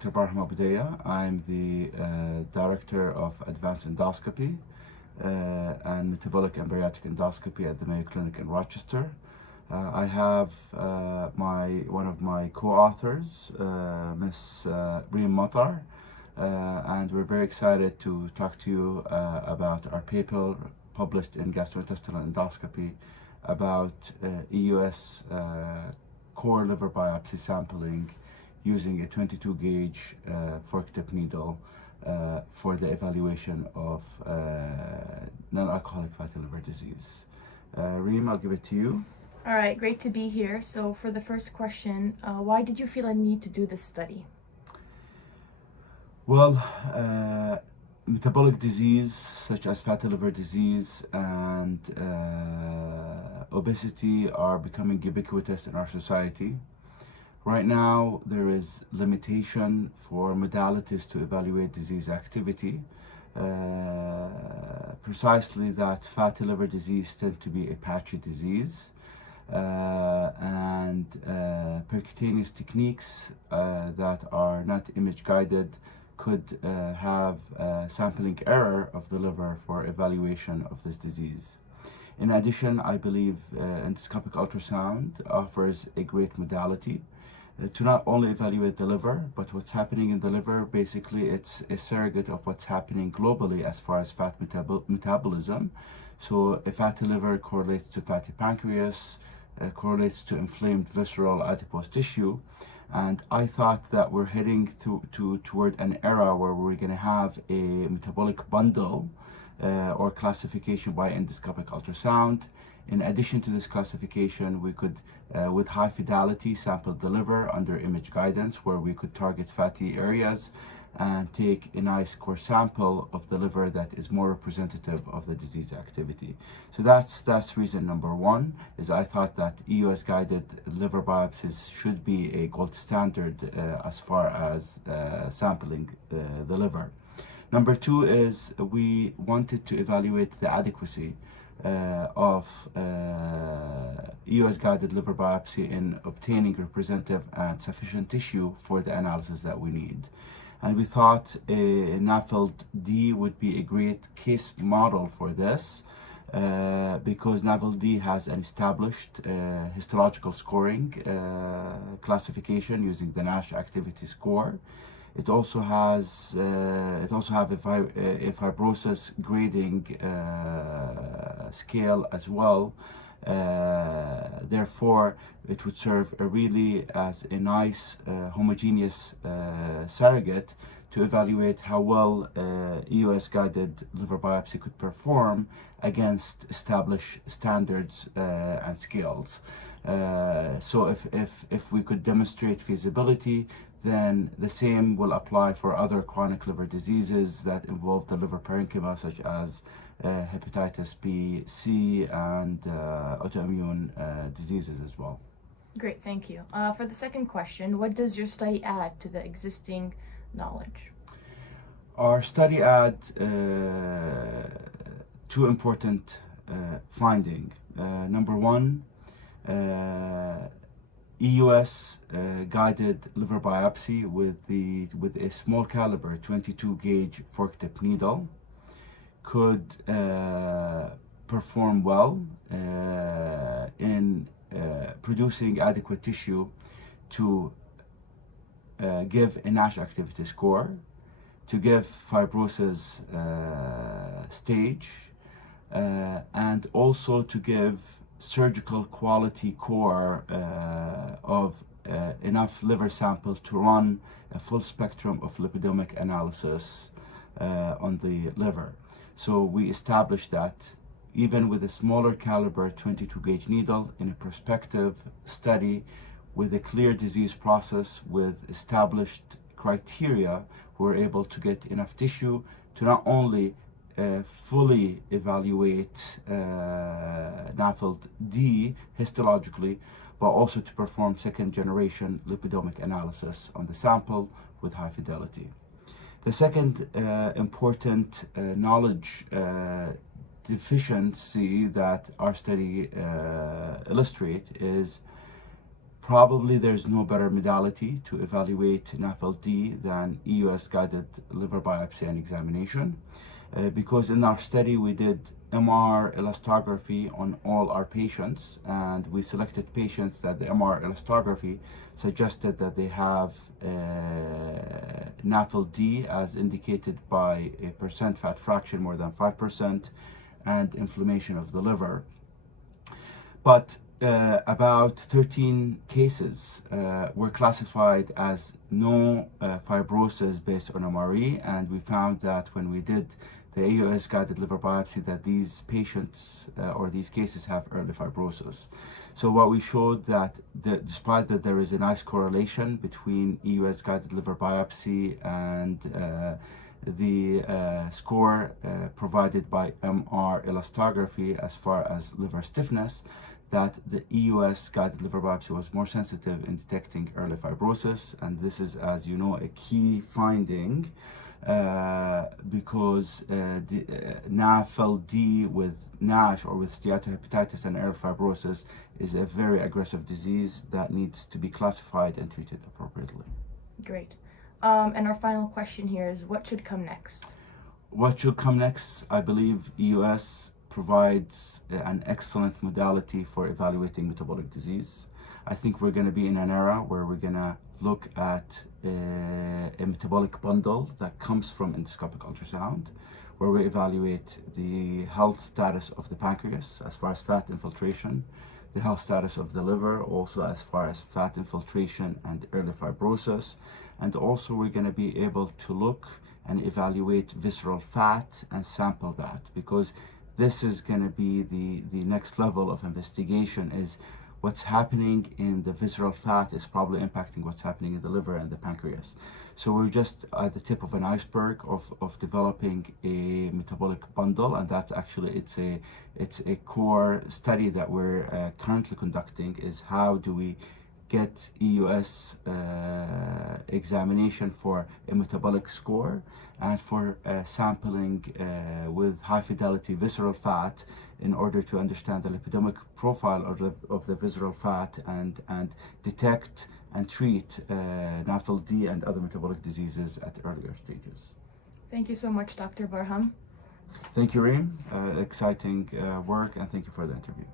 Dr. Barham Abu Dayyeh. I'm the Director of Advanced Endoscopy and Metabolic and Bariatric Endoscopy at the Mayo Clinic in Rochester. I have one of my co-authors, Ms. Reem Matar, and we're very excited to talk to you about our paper published in Gastrointestinal Endoscopy about EUS core liver biopsy sampling using a 22 gauge fork tip needle for the evaluation of non-alcoholic fatty liver disease. Reem, I'll give it to you. All right, great to be here. So for the first question, why did you feel a need to do this study? Well, metabolic disease such as fatty liver disease and obesity are becoming ubiquitous in our society. Right now, there is limitation for modalities to evaluate disease activity. Precisely that fatty liver disease tends to be a patchy disease, and percutaneous techniques that are not image guided could have sampling error of the liver for evaluation of this disease. In addition, I believe endoscopic ultrasound offers a great modality to not only evaluate the liver, but what's happening in the liver. Basically, it's a surrogate of what's happening globally as far as fat metabolism. So a fatty liver correlates to fatty pancreas, correlates to inflamed visceral adipose tissue. And I thought that we're heading toward an era where we're going to have a metabolic bundle or classification by endoscopic ultrasound. In addition to this classification, we could, with high fidelity, sample the liver under image guidance, where we could target fatty areas and take a nice core sample of the liver that is more representative of the disease activity. So that's reason number one, is I thought that EUS-guided liver biopsies should be a gold standard as far as sampling the liver. Number two is we wanted to evaluate the adequacy of EUS-guided liver biopsy in obtaining representative and sufficient tissue for the analysis that we need. And we thought a NAFLD would be a great case model for this because NAFLD has an established histological scoring classification using the NASH activity score. It also has a fibrosis grading scale as well. Therefore, it would serve really as a nice homogeneous surrogate to evaluate how well EUS-guided liver biopsy could perform against established standards and scales. So if we could demonstrate feasibility, then the same will apply for other chronic liver diseases that involve the liver parenchyma, such as hepatitis B, C, and autoimmune diseases as well. Great, thank you. For the second question, what does your study add to the existing knowledge? Our study adds two important findings. Number one, EUS-guided liver biopsy with a small caliber 22 gauge fork tip needle could perform well in producing adequate tissue to give a NASH activity score, to give fibrosis stage, and also to give surgical quality core of enough liver sample to run a full spectrum of lipidomic analysis on the liver. So we established that even with a smaller caliber 22 gauge needle in a prospective study with a clear disease process with established criteria, we're able to get enough tissue to not only fully evaluate NAFLD histologically, but also to perform second generation lipidomic analysis on the sample with high fidelity. The second important knowledge deficiency that our study illustrates is Probably there's no better modality to evaluate NAFLD than EUS-guided liver biopsy and examination, because in our study we did MR elastography on all our patients, and we selected patients that the MR elastography suggested that they have NAFLD as indicated by a percent fat fraction more than 5% and inflammation of the liver. But about 13 cases were classified as no fibrosis based on MRE, and we found that when we did the EUS-guided liver biopsy that these patients or these cases have early fibrosis. So what we showed that despite that there is a nice correlation between EUS-guided liver biopsy and the score provided by MR elastography as far as liver stiffness, that the EUS-guided liver biopsy was more sensitive in detecting early fibrosis, and this is, as you know, a key finding because the NAFLD with NASH or with steatohepatitis and early fibrosis is a very aggressive disease that needs to be classified and treated appropriately. Great. And our final question here is, what should come next? What should come next? I believe EUS provides an excellent modality for evaluating metabolic disease. I think we're going to be in an era where we're going to look at a metabolic bundle that comes from endoscopic ultrasound, where we evaluate the health status of the pancreas as far as fat infiltration, the health status of the liver also as far as fat infiltration and early fibrosis, and also we're going to be able to look and evaluate visceral fat and sample that, because this is going to be the next level of investigation. Is what's happening in the visceral fat is probably impacting what's happening in the liver and the pancreas. So we're just at the tip of an iceberg of developing a metabolic bundle, and that's actually it's a core study that we're currently conducting, is how do we get EUS examination for a metabolic score and for sampling with high fidelity visceral fat in order to understand the lipidomic profile of the visceral fat and detect and treat NAFLD and other metabolic diseases at earlier stages. Thank you so much, Dr. Barham. Thank you, Reem. Exciting work, and thank you for the interview.